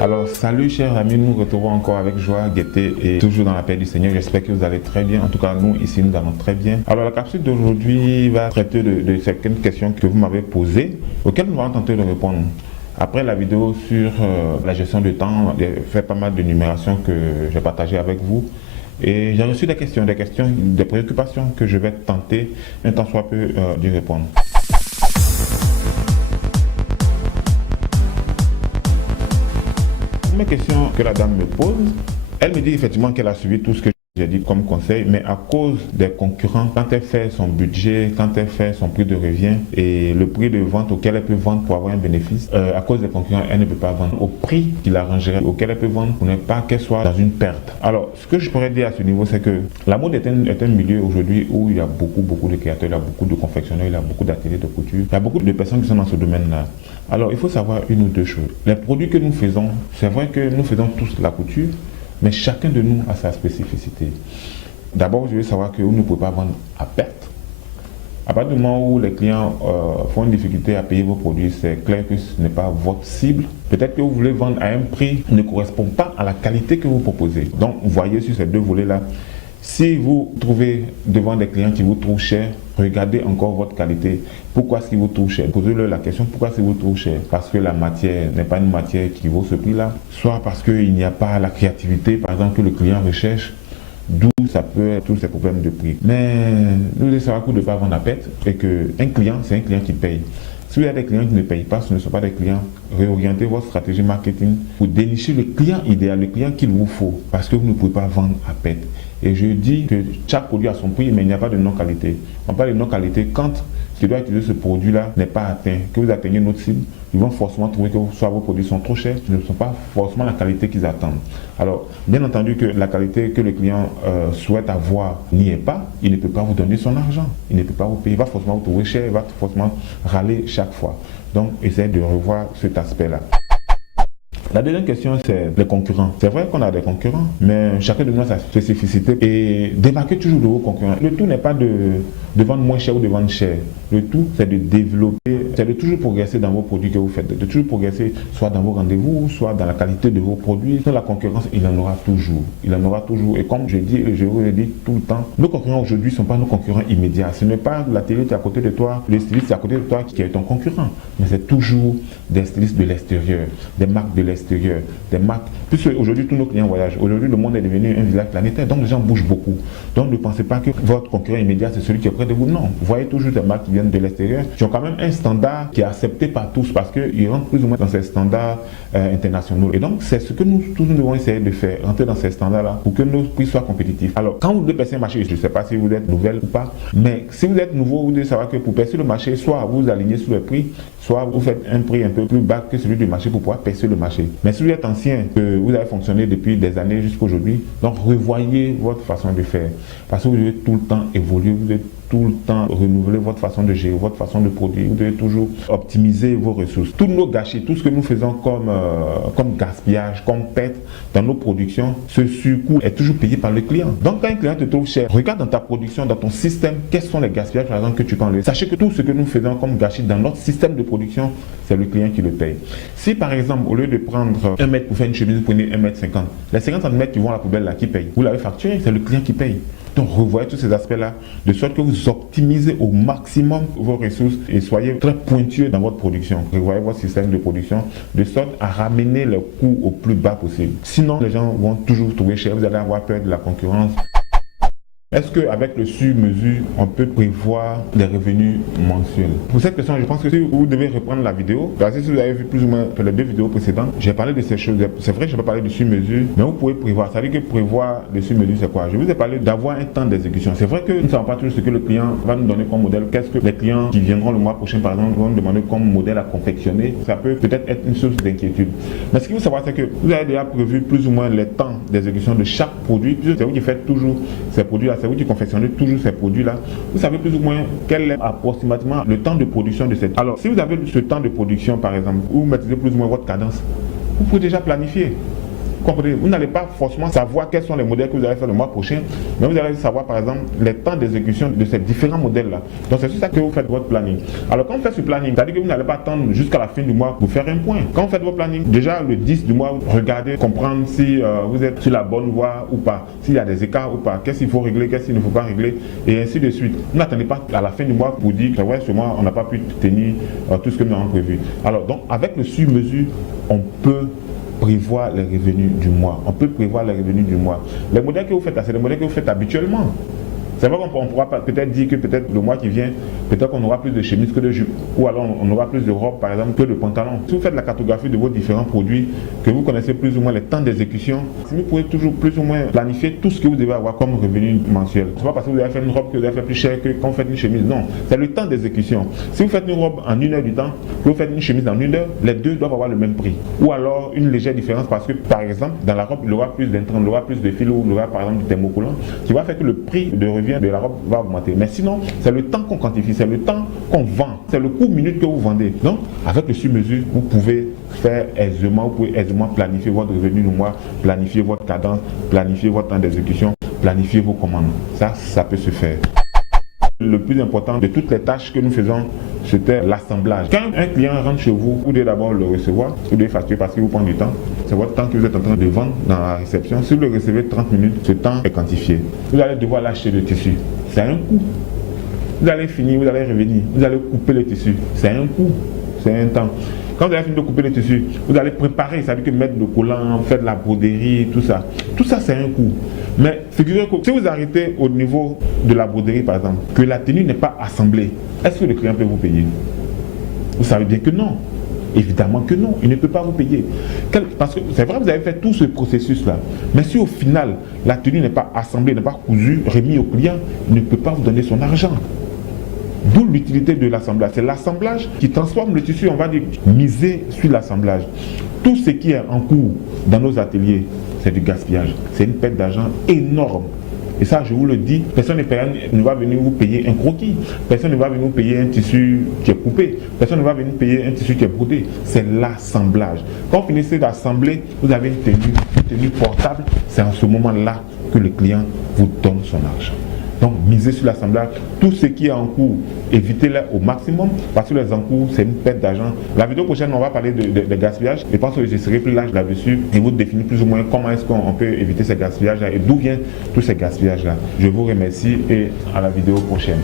Alors salut chers amis, nous nous retrouvons encore avec joie, gaieté et toujours dans la paix du Seigneur. J'espère que vous allez très bien. En tout cas nous ici nous allons très bien. Alors la capsule d'aujourd'hui va traiter de certaines questions que vous m'avez posées, auxquelles nous allons tenter de répondre. Après la vidéo sur la gestion du temps, j'ai fait pas mal de numérations que j'ai partagées avec vous. Et j'ai reçu des questions, des préoccupations que je vais tenter un tant soit peu d'y répondre. La première question que la dame me pose, elle me dit effectivement qu'elle a suivi tout ce que j'ai dit comme conseil, mais à cause des concurrents, quand elle fait son budget, quand elle fait son prix de revient et le prix de vente auquel elle peut vendre pour avoir un bénéfice, à cause des concurrents, elle ne peut pas vendre au prix qui l'arrangerait, auquel elle peut vendre pour ne pas qu'elle soit dans une perte. Alors, ce que je pourrais dire à ce niveau, c'est que la mode est un milieu aujourd'hui où il y a beaucoup de créateurs, il y a beaucoup de confectionneurs, il y a beaucoup d'ateliers de couture, il y a beaucoup de personnes qui sont dans ce domaine-là. Alors, il faut savoir une ou deux choses. Les produits que nous faisons, c'est vrai que nous faisons tous la couture, mais chacun de nous a sa spécificité. D'abord, je veux savoir que vous ne pouvez pas vendre à perte. À partir du moment où les clients font une difficulté à payer vos produits, c'est clair que ce n'est pas votre cible. Peut-être que vous voulez vendre à un prix qui ne correspond pas à la qualité que vous proposez. Donc, vous voyez sur ces deux volets-là, si vous trouvez devant des clients qui vous trouvent cher, regardez encore votre qualité. Pourquoi est-ce qu'ils vous trouvent cher? Posez-leur la question, pourquoi est-ce qu'ils vous trouvent cher? Parce que la matière n'est pas une matière qui vaut ce prix-là, soit parce qu'il n'y a pas la créativité, par exemple, que le client recherche, d'où ça peut être tous ces problèmes de prix. Mais nous devons savoir qu'on ne peut pas vendre à perte et qu'un client, c'est un client qui paye. Si vous avez des clients qui ne payent pas, ce ne sont pas des clients, réorientez votre stratégie marketing pour dénicher le client idéal, le client qu'il vous faut, parce que vous ne pouvez pas vendre à perte. Et je dis que chaque produit a son prix, mais il n'y a pas de non-qualité. On parle de non-qualité quand ce qui doit utiliser ce produit-là n'est pas atteint, que vous atteignez notre cible, ils vont forcément trouver que soit vos produits sont trop chers, ne sont pas forcément la qualité qu'ils attendent. Alors, bien entendu que la qualité que le client souhaite avoir n'y est pas, il ne peut pas vous donner son argent, il ne peut pas vous payer, il va forcément vous trouver cher, il va forcément râler chaque fois. Donc, essayez de revoir cet aspect-là. La deuxième question, c'est les concurrents. C'est vrai qu'on a des concurrents, mais chacun de nous a sa spécificité et démarquez toujours de vos concurrents. Le tout n'est pas de vendre moins cher ou de vendre cher. Le tout, c'est de développer, c'est de toujours progresser dans vos produits que vous faites, de toujours progresser soit dans vos rendez-vous, soit dans la qualité de vos produits. Dans la concurrence, il en aura toujours. Il en aura toujours. Et comme je dis, et je vous le dis tout le temps, nos concurrents aujourd'hui ne sont pas nos concurrents immédiats. Ce n'est pas la télé qui est à côté de toi, le styliste qui est à côté de toi qui est ton concurrent. Mais c'est toujours des stylistes de l'extérieur, des marques de l'extérieur, des marques, puisque aujourd'hui tous nos clients voyagent. Aujourd'hui le monde est devenu un village planétaire, donc les gens bougent beaucoup. Donc ne pensez pas que votre concurrent immédiat c'est celui qui est près de vous. Non, vous voyez toujours des marques qui viennent de l'extérieur, qui ont quand même un standard qui est accepté par tous parce qu'ils rentrent plus ou moins dans ces standards internationaux. Et donc c'est ce que nous tous nous devons essayer de faire, rentrer dans ces standards-là pour que nos prix soient compétitifs. Alors quand vous devez percer un marché, je ne sais pas si vous êtes nouvelle ou pas, mais si vous êtes nouveau, vous devez savoir que pour percer le marché, soit vous vous alignez sur le prix, soit vous faites un prix un peu plus bas que celui du marché pour pouvoir percer le marché. Mais si vous êtes ancien, que vous avez fonctionné depuis des années jusqu'à aujourd'hui, donc revoyez votre façon de faire. Parce que vous devez tout le temps évoluer, vous devez tout le temps renouveler votre façon de gérer, votre façon de produire. Vous devez toujours optimiser vos ressources. Tous nos gâchis, tout ce que nous faisons comme gaspillage, comme perte dans nos productions, ce surcoût est toujours payé par le client. Donc quand un client te trouve cher, regarde dans ta production, dans ton système, quels sont les gaspillages par exemple que tu peux enlever. Sachez que tout ce que nous faisons comme gâchis dans notre système de production, c'est le client qui le paye. Si par exemple, au lieu de prendre 1 mètre pour faire une chemise, vous prenez 1,50 m, les 50 cm qui vont à la poubelle là, qui paye? Vous l'avez facturé, c'est le client qui paye. Donc revoyez tous ces aspects-là, de sorte que vous optimisez au maximum vos ressources et soyez très pointueux dans votre production. Revoyez votre système de production de sorte à ramener le coût au plus bas possible. Sinon, les gens vont toujours trouver cher, vous allez avoir peur de la concurrence. Est-ce qu'avec le sur-mesure, on peut prévoir des revenus mensuels? Pour cette question, je pense que si vous devez reprendre la vidéo, parce que si vous avez vu plus ou moins les deux vidéos précédentes, j'ai parlé de ces choses. C'est vrai que je n'ai pas parlé de sur-mesure, mais vous pouvez prévoir. Ça veut dire que prévoir le sur-mesure, c'est quoi? Je vous ai parlé d'avoir un temps d'exécution. C'est vrai que nous ne savons pas toujours ce que le client va nous donner comme modèle. Qu'est-ce que les clients qui viendront le mois prochain, par exemple, vont nous demander comme modèle à confectionner? Ça peut peut-être être une source d'inquiétude. Mais ce qu'il faut savoir, c'est que vous avez déjà prévu plus ou moins les temps d'exécution de chaque produit. C'est vous qui faites toujours ces produits-là. C'est vous qui confectionnez toujours ces produits-là. Vous savez plus ou moins quel est approximativement le temps de production de cette. Alors, si vous avez ce temps de production, par exemple, où vous maîtrisez plus ou moins votre cadence, vous pouvez déjà planifier. Vous comprenez? Vous n'allez pas forcément savoir quels sont les modèles que vous allez faire le mois prochain, mais vous allez savoir par exemple les temps d'exécution de ces différents modèles-là. Donc c'est sur ça que vous faites votre planning. Alors quand vous faites ce planning, c'est-à-dire que vous n'allez pas attendre jusqu'à la fin du mois pour faire un point. Quand vous faites votre planning, déjà le 10 du mois, regardez, comprendre si vous êtes sur la bonne voie ou pas, s'il y a des écarts ou pas, qu'est-ce qu'il faut régler, qu'est-ce qu'il ne faut pas régler, et ainsi de suite. Vous n'attendez pas à la fin du mois pour dire que ouais, ce mois on n'a pas pu tenir tout ce que nous avons prévu. Alors donc avec le sur-mesure, on peut prévoir les revenus du mois. On peut prévoir les revenus du mois. Les modèles que vous faites là, c'est les modèles que vous faites habituellement. C'est vrai qu'on pourra peut-être dire que peut-être le mois qui vient, peut-être qu'on aura plus de chemises que de jupes, ou alors on aura plus de robes par exemple que de pantalons. Si vous faites la cartographie de vos différents produits, que vous connaissez plus ou moins les temps d'exécution, vous pouvez toujours plus ou moins planifier tout ce que vous devez avoir comme revenu mensuel. Ce n'est pas parce que vous avez fait une robe que vous allez faire plus cher que quand vous faites une chemise. Non, c'est le temps d'exécution. Si vous faites une robe en 1 heure du temps, que vous faites une chemise en 1 heure, les deux doivent avoir le même prix. Ou alors une légère différence parce que par exemple dans la robe il y aura plus d'intrants, il y aura plus de fil ou il y aura par exemple du thermocollant qui va faire que le prix de revient de la robe va augmenter. Mais sinon, c'est le temps qu'on quantifie, c'est le temps qu'on vend, c'est le coût minute que vous vendez. Donc, avec le sur-mesure, vous pouvez faire aisément, vous pouvez aisément planifier votre revenu du mois, planifier votre cadence, planifier votre temps d'exécution, planifier vos commandes. Ça peut se faire. Le plus important de toutes les tâches que nous faisons, c'était l'assemblage. Quand un client rentre chez vous, vous devez d'abord le recevoir, vous devez facturer parce qu'il vous prend du temps. C'est votre temps que vous êtes en train de vendre dans la réception. Si vous le recevez 30 minutes, ce temps est quantifié. Vous allez devoir lâcher le tissu. C'est un coût. Vous allez finir, vous allez revenir, vous allez couper le tissu. C'est un coût, c'est un temps. Quand vous avez fini de couper le tissu, vous allez préparer, ça veut dire que mettre le collant, faire de la broderie, tout ça. Tout ça, c'est un coût. Mais figurez-vous que si vous arrêtez au niveau de la broderie, par exemple, que la tenue n'est pas assemblée, est-ce que le client peut vous payer? Vous savez bien que non. Évidemment que non, il ne peut pas vous payer. Parce que c'est vrai, vous avez fait tout ce processus-là. Mais si au final, la tenue n'est pas assemblée, n'est pas cousue, remise au client, il ne peut pas vous donner son argent. D'où l'utilité de l'assemblage. C'est l'assemblage qui transforme le tissu, on va dire, miser sur l'assemblage. Tout ce qui est en cours dans nos ateliers, c'est du gaspillage. C'est une perte d'argent énorme. Et ça, je vous le dis, personne ne va venir vous payer un croquis. Personne ne va venir vous payer un tissu qui est coupé. Personne ne va venir payer un tissu qui est brodé. C'est l'assemblage. Quand vous finissez d'assembler, vous avez une tenue portable. C'est en ce moment-là que le client vous donne son argent. Donc, misez sur l'assemblage. Tout ce qui est en cours, évitez-le au maximum parce que les encours, c'est une perte d'argent. La vidéo prochaine, on va parler de gaspillage. Je pense que je serai plus large là-dessus et vous définir plus ou moins comment est-ce qu'on peut éviter ces gaspillages-là et d'où viennent tous ces gaspillages-là. Je vous remercie et à la vidéo prochaine.